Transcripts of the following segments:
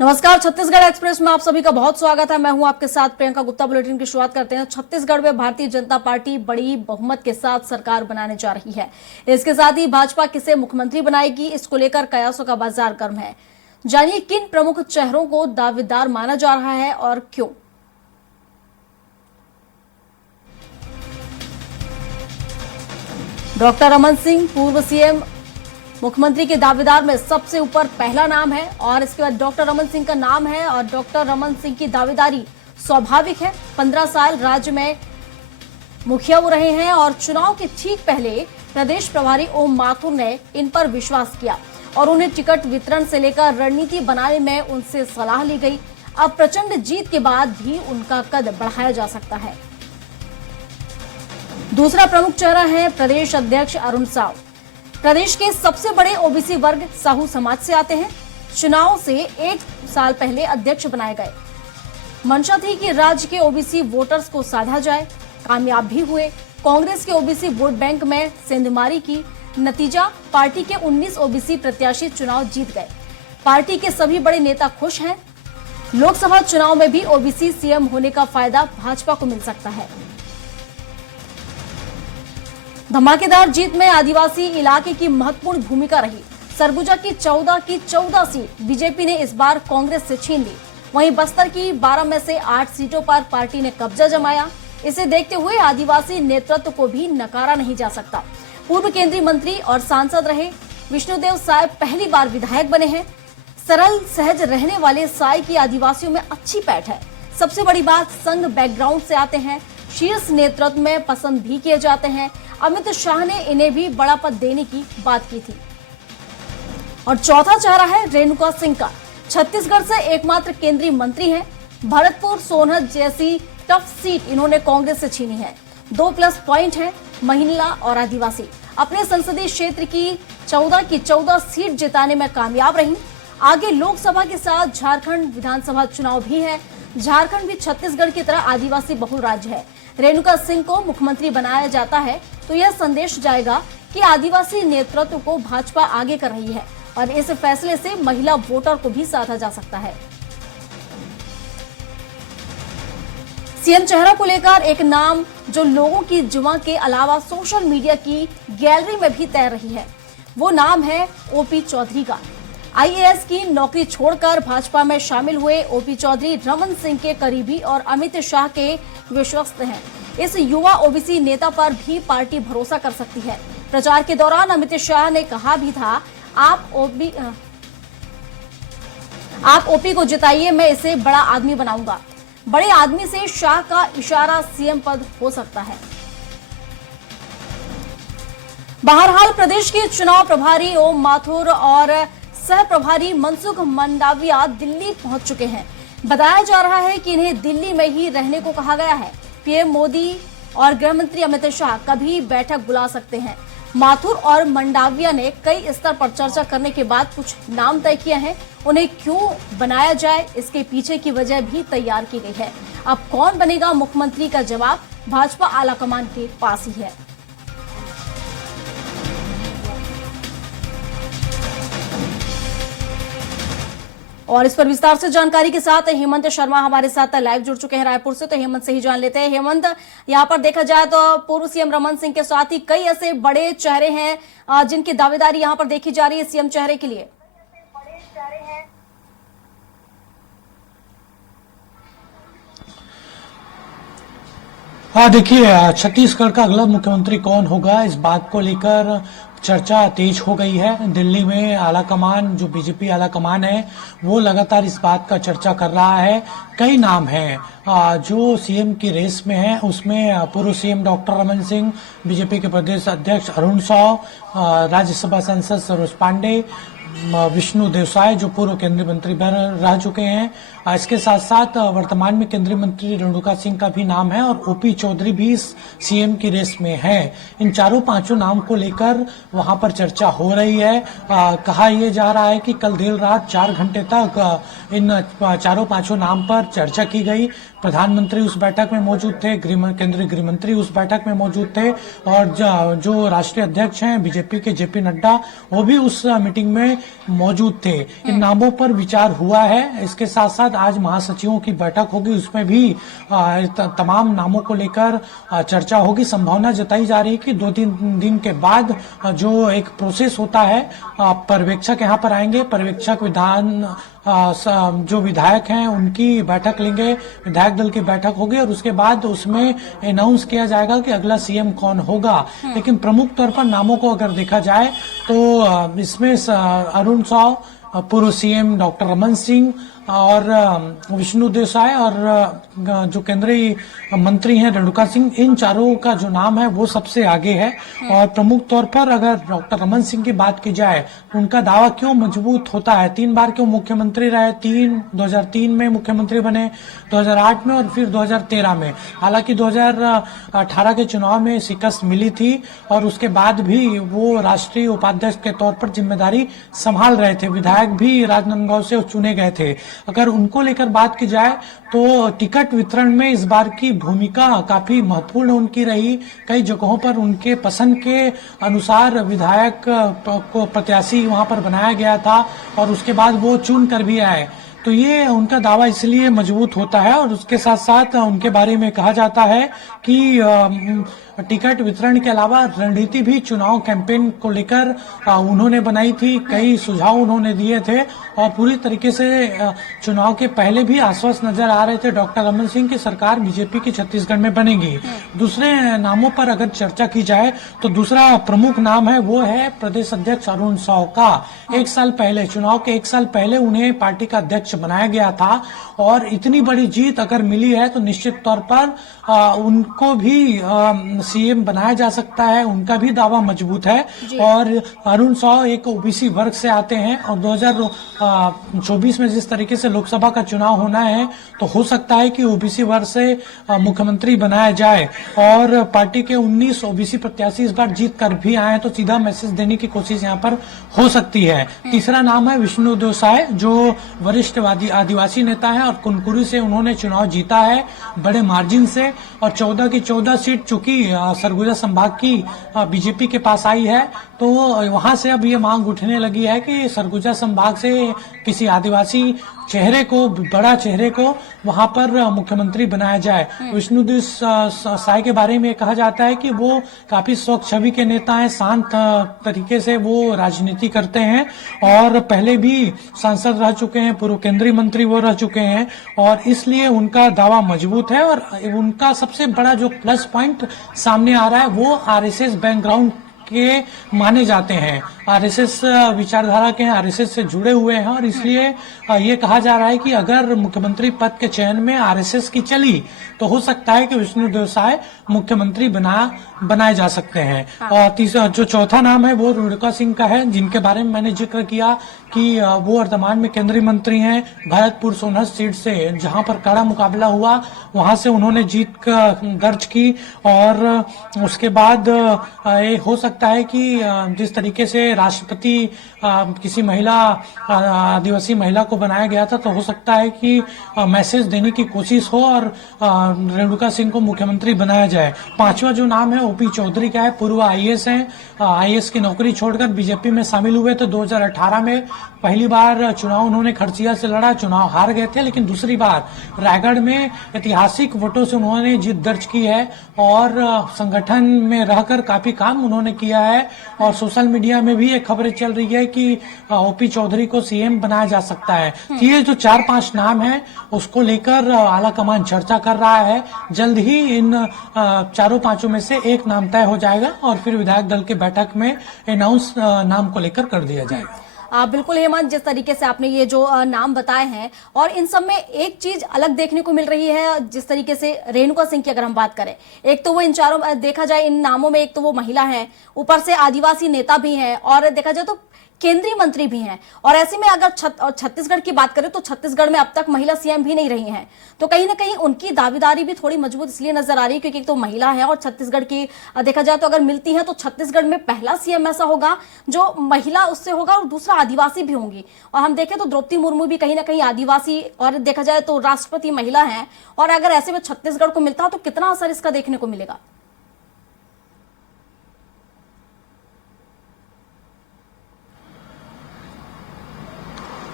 नमस्कार। छत्तीसगढ़ एक्सप्रेस में आप सभी का बहुत स्वागत है। मैं हूं आपके साथ प्रियंका गुप्ता। बुलेटिन की शुरुआत करते हैं। छत्तीसगढ़ में भारतीय जनता पार्टी बड़ी बहुमत के साथ सरकार बनाने जा रही है। इसके साथ ही भाजपा किसे मुख्यमंत्री बनाएगी, इसको लेकर कयासों का बाजार गर्म है। जानिए किन प्रमुख चेहरों को दावेदार माना जा रहा है और क्यों। डॉक्टर रमन सिंह पूर्व सीएम मुख्यमंत्री के दावेदार में सबसे ऊपर पहला नाम है और इसके बाद डॉक्टर रमन सिंह का नाम है और डॉक्टर रमन सिंह की दावेदारी स्वाभाविक है। 15 साल राज्य में मुखिया वो रहे हैं और चुनाव के ठीक पहले प्रदेश प्रभारी ओम माथुर ने इन पर विश्वास किया और उन्हें टिकट वितरण से लेकर रणनीति बनाने में उनसे सलाह ली गई। अब प्रचंड जीत के बाद भी उनका कद बढ़ाया जा सकता है। दूसरा प्रमुख चेहरा है प्रदेश अध्यक्ष अरुण साव। प्रदेश के सबसे बड़े ओबीसी वर्ग साहू समाज से आते हैं। चुनाव से 1 साल पहले अध्यक्ष बनाए गए। मंशा थी कि राज्य के ओबीसी वोटर्स को साधा जाए, कामयाब भी हुए। कांग्रेस के ओबीसी वोट बैंक में सेंधमारी की, नतीजा पार्टी के 19 ओबीसी प्रत्याशी चुनाव जीत गए। पार्टी के सभी बड़े नेता खुश हैं। लोकसभा चुनाव में भी ओबीसी सीएम होने का फायदा भाजपा को मिल सकता है। धमाकेदार जीत में आदिवासी इलाके की महत्वपूर्ण भूमिका रही। सरगुजा की 14 सीट बीजेपी ने इस बार कांग्रेस से छीन ली। वहीं बस्तर की 12 में से 8 सीटों पर पार्टी ने कब्जा जमाया। इसे देखते हुए आदिवासी नेतृत्व को भी नकारा नहीं जा सकता। पूर्व केंद्रीय मंत्री और सांसद रहे विष्णुदेव साय पहली बार विधायक बने हैं। सरल सहज रहने वाले साय की आदिवासियों में अच्छी पैठ है। सबसे बड़ी बात, संघ बैकग्राउंड से आते हैं, शीर्ष नेतृत्व में पसंद भी किए जाते हैं। अमित शाह ने इन्हें भी बड़ा पद देने की बात की थी। और चौथा चेहरा है रेणुका सिंह का। छत्तीसगढ़ से एकमात्र केंद्रीय मंत्री हैं। भरतपुर सोनहत जैसी टफ सीट इन्होंने कांग्रेस से छीनी है। 2 प्लस पॉइंट है, महिला और आदिवासी। अपने संसदीय क्षेत्र की 14 सीट जिताने में कामयाब रही। आगे लोकसभा के साथ झारखंड विधानसभा चुनाव भी है। झारखंड भी छत्तीसगढ़ की तरह आदिवासी बहुल राज्य है। रेणुका सिंह को मुख्यमंत्री बनाया जाता है तो यह संदेश जाएगा कि आदिवासी नेतृत्व को भाजपा आगे कर रही है और इस फैसले से महिला वोटर को भी साधा जा सकता है। सीएम चेहरा को लेकर एक नाम जो लोगों की जुबान के अलावा सोशल मीडिया की गैलरी में भी तैर रही है, वो नाम है ओपी चौधरी का। आईएएस की नौकरी छोड़कर भाजपा में शामिल हुए ओपी चौधरी रमन सिंह के करीबी और अमित शाह के विश्वस्त हैं। इस युवा ओबीसी नेता पर भी पार्टी भरोसा कर सकती है। प्रचार के दौरान अमित शाह ने कहा भी था, आप ओपी को जिताइए, मैं इसे बड़ा आदमी बनाऊंगा। बड़े आदमी से शाह का इशारा सीएम पद हो सकता है। बहरहाल प्रदेश के चुनाव प्रभारी ओम माथुर और सह प्रभारी मनसुख मंडाविया दिल्ली पहुंच चुके हैं। बताया जा रहा है कि इन्हें दिल्ली में ही रहने को कहा गया है। पीएम मोदी और गृह मंत्री अमित शाह कभी बैठक बुला सकते हैं। माथुर और मंडाविया ने कई स्तर पर चर्चा करने के बाद कुछ नाम तय किए हैं। उन्हें क्यों बनाया जाए, इसके पीछे की वजह भी तैयार की गई है। अब कौन बनेगा मुख्यमंत्री का जवाब भाजपा आलाकमान के पास ही है। और इस पर विस्तार से जानकारी के साथ हेमंत शर्मा हमारे साथ लाइव जुड़ चुके हैं रायपुर से। तो हेमंत से ही जान लेते हैं। हेमंत, यहाँ पर देखा जाए तो पूर्व सीएम रमन सिंह के साथ ही कई ऐसे बड़े चेहरे हैं जिनकी दावेदारी यहाँ पर देखी जा रही है सीएम चेहरे के लिए। हाँ, देखिए, छत्तीसगढ़ का अगला मुख्यमंत्री कौन होगा, इस बात को लेकर चर्चा तेज हो गई है। दिल्ली में आला कमान, जो बीजेपी आला कमान है, वो लगातार इस बात का चर्चा कर रहा है। कई नाम हैं जो सीएम की रेस में हैं। उसमें पूर्व CM doctor Raman Singh, BJP के प्रदेश अध्यक्ष अरुण साव, राज्यसभा सांसद सरोज पांडे, विष्णु देव साय जो पूर्व केंद्रीय मंत्री रह चुके हैं। इसके साथ साथ वर्तमान में केंद्रीय मंत्री रेणुका सिंह का भी नाम है और ओपी चौधरी भी सीएम की रेस में है। इन चारों पांचों नाम को लेकर वहां पर चर्चा हो रही है। कहा यह जा रहा है कि कल देर रात 4 घंटे तक इन चारों पांचों नाम पर चर्चा की गई। प्रधानमंत्री उस बैठक में मौजूद थे, केंद्रीय गृह मंत्री उस बैठक में मौजूद थे और जो राष्ट्रीय अध्यक्ष हैं बीजेपी के जेपी नड्डा, वो भी उस मीटिंग में मौजूद थे। इन नामों पर विचार हुआ है। इसके साथ साथ आज महासचिवों की बैठक होगी, उसमें भी तमाम नामों को लेकर चर्चा होगी। संभावना जताई जा रही है कि 2-3 दिन के बाद जो एक प्रोसेस होता है, पर्यवेक्षक यहाँ पर आएंगे, पर्यवेक्षक जो विधायक हैं उनकी बैठक लेंगे, विधायक दल की बैठक होगी और उसके बाद उसमें अनाउंस किया जाएगा कि अगला सीएम कौन होगा। लेकिन प्रमुख तौर पर नामों को अगर देखा जाए तो इसमें अरुण साव, पूर्व सीएम डॉक्टर रमन सिंह और विष्णु देसाई और जो केंद्रीय मंत्री हैं रेणुका सिंह, इन चारों का जो नाम है वो सबसे आगे है। और प्रमुख तौर पर अगर डॉक्टर रमन सिंह की बात की जाए तो उनका दावा क्यों मजबूत होता है, 3 बार क्यों मुख्यमंत्री रहे, 2003 में मुख्यमंत्री बने, 2008 में और फिर 2013 में। हालांकि 2018 के चुनाव में शिकस्त मिली थी और उसके बाद भी वो राष्ट्रीय उपाध्यक्ष के तौर पर जिम्मेदारी संभाल रहे थे, विधायक भी राजनांदगांव से चुने गए थे। अगर उनको लेकर बात की जाए तो टिकट वितरण में इस बार की भूमिका काफी महत्वपूर्ण उनकी रही। कई जगहों पर उनके पसंद के अनुसार विधायक को प्रत्याशी वहां पर बनाया गया था और उसके बाद वो चुन कर भी आए। तो ये उनका दावा इसलिए मजबूत होता है और उसके साथ साथ उनके बारे में कहा जाता है कि टिकट वितरण के अलावा रणनीति भी चुनाव कैंपेन को लेकर उन्होंने बनाई थी, कई सुझाव उन्होंने दिए थे और पूरी तरीके से चुनाव के पहले भी आश्वस्त नजर आ रहे थे डॉक्टर रमन सिंह की सरकार बीजेपी की छत्तीसगढ़ में बनेगी। दूसरे नामों पर अगर चर्चा की जाए तो दूसरा प्रमुख नाम है वो है प्रदेश अध्यक्ष अरुण साव का। 1 साल पहले, चुनाव के 1 साल पहले उन्हें पार्टी का अध्यक्ष बनाया गया था और इतनी बड़ी जीत अगर मिली है तो निश्चित तौर पर उनको भी सीएम बनाया जा सकता है, उनका भी दावा मजबूत है। और अरुण साव एक ओबीसी वर्ग से आते हैं और 2024 में जिस तरीके से लोकसभा का चुनाव होना है तो हो सकता है कि ओबीसी वर्ग से मुख्यमंत्री बनाया जाए और पार्टी के 19 ओबीसी प्रत्याशी इस बार जीत कर भी आए तो सीधा मैसेज देने की कोशिश यहाँ पर हो सकती है। तीसरा नाम है विष्णु देसाई, जो वरिष्ठ आदिवासी नेता है और कुनकुरी से उन्होंने चुनाव जीता है बड़े मार्जिन से और 14 की 14 सीट चुकी सरगुजा संभाग की बीजेपी के पास आई है। तो वहां से अब ये मांग उठने लगी है कि सरगुजा संभाग से किसी आदिवासी चेहरे को, बड़ा चेहरे को वहां पर मुख्यमंत्री बनाया जाए। विष्णुदेव साय के बारे में कहा जाता है कि वो काफी स्वच्छ छवि के नेता हैं, शांत तरीके से वो राजनीति करते हैं और पहले भी सांसद रह चुके हैं, पूर्व केंद्रीय मंत्री वो रह चुके हैं और इसलिए उनका दावा मजबूत है। और उनका सबसे बड़ा जो प्लस पॉइंट सामने आ रहा है वो आरएसएस बैकग्राउंड के माने जाते हैं, आरएसएस विचारधारा के हैं, आरएसएस से जुड़े हुए हैं और इसलिए ये कहा जा रहा है कि अगर मुख्यमंत्री पद के चयन में आरएसएस की चली तो हो सकता है कि विष्णु देसाई मुख्यमंत्री बनाए जा सकते हैं। और तीसरा जो चौथा नाम है वो रेणुका सिंह का है, जिनके बारे में मैंने जिक्र किया कि वो वर्तमान में केंद्रीय मंत्री हैं। भरतपुर सोनहत सीट से जहां पर कड़ा मुकाबला हुआ वहां से उन्होंने जीत दर्ज की और उसके बाद ये हो सकता है कि जिस तरीके से राष्ट्रपति किसी महिला आदिवासी महिला को बनाया गया था तो हो सकता है कि मैसेज देने की कोशिश हो और रेणुका सिंह को मुख्यमंत्री बनाया जाए। पांचवा जो नाम है ओपी चौधरी का है, पूर्व आईएएस हैं, आईएएस की नौकरी छोड़कर बीजेपी में शामिल हुए तो 2018 में पहली बार चुनाव उन्होंने खरसिया से लड़ा, चुनाव हार गए थे, लेकिन दूसरी बार रायगढ़ में ऐतिहासिक वोटों से उन्होंने जीत दर्ज की है और संगठन में रहकर काफी काम उन्होंने किया है और सोशल मीडिया में भी एक खबरें चल रही है कि ओपी चौधरी को सीएम बनाया जा सकता है। ये जो 4-5 नाम है उसको लेकर आला कमान चर्चा कर रहा है। जल्द ही इन 4-5 में से एक नाम तय हो जाएगा और फिर विधायक दल की बैठक में अनाउंस नाम को लेकर कर दिया जाएगा। बिल्कुल हेमंत, जिस तरीके से आपने ये जो नाम बताए हैं और इन सब में एक चीज अलग देखने को मिल रही है। जिस तरीके से रेणुका सिंह की अगर हम बात करें, एक तो वो इन चारों देखा जाए इन नामों में एक तो वो महिला है, ऊपर से आदिवासी नेता भी हैं और देखा जाए तो केंद्रीय मंत्री भी हैं। और ऐसे में अगर छत्तीसगढ़ की बात करें तो छत्तीसगढ़ में अब तक महिला सीएम भी नहीं रही हैं, तो कहीं ना कहीं उनकी दावेदारी भी थोड़ी मजबूत इसलिए नजर आ रही है क्योंकि एक तो महिला है और छत्तीसगढ़ की देखा जाए तो अगर मिलती है तो छत्तीसगढ़ में पहला सीएम ऐसा होगा जो महिला उससे होगा और दूसरा आदिवासी भी होंगी। और हम देखें तो द्रौपदी मुर्मू भी कहीं ना कहीं आदिवासी और देखा जाए तो राष्ट्रपति महिला है, और अगर ऐसे में छत्तीसगढ़ को मिलता तो कितना असर इसका देखने को मिलेगा।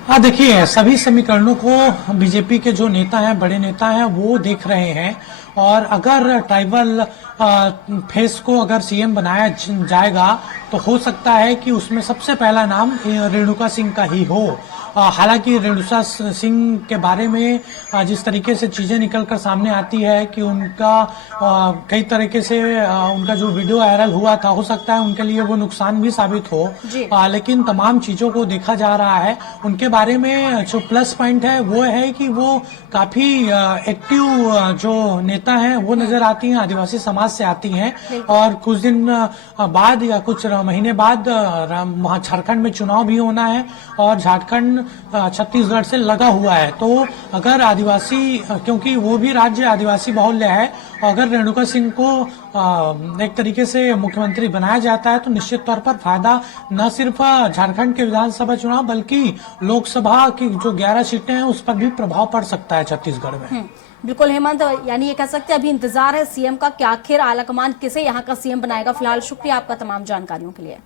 हाँ, देखिए, सभी समीकरणों को बीजेपी के जो नेता हैं, बड़े नेता हैं, वो देख रहे हैं। और अगर ट्राइबल फेस को अगर सीएम बनाया जाएगा तो हो सकता है कि उसमें सबसे पहला नाम रेणुका सिंह का ही हो। हालांकि रेणुका सिंह के बारे में जिस तरीके से चीजें निकलकर सामने आती है कि उनका कई तरीके से उनका जो वीडियो वायरल हुआ था, हो सकता है उनके लिए वो नुकसान भी साबित हो। लेकिन तमाम चीजों को देखा जा रहा है। उनके बारे में जो प्लस पॉइंट है वो है कि वो काफी एक्टिव जो नेता हैं वो नजर आती हैं, आदिवासी समाज से आती हैं। और कुछ दिन बाद या कुछ महीने बाद झारखंड में चुनाव भी होना है और झारखंड छत्तीसगढ़ से लगा हुआ है। तो अगर आदिवासी, क्योंकि वो भी राज्य आदिवासी बाहुल्य है, अगर रेणुका सिंह को एक तरीके से मुख्यमंत्री बनाया जाता है तो निश्चित तौर पर फायदा न सिर्फ झारखंड के विधानसभा चुनाव बल्कि लोकसभा की जो 11 सीटें हैं उस पर भी प्रभाव पड़ सकता है छत्तीसगढ़ में। बिल्कुल हेमंत, यानी ये कह सकते हैं अभी इंतजार है सीएम का कि आखिर आलाकमान किसे यहाँ का सीएम बनाएगा। फिलहाल शुक्रिया आपका तमाम जानकारियों के लिए।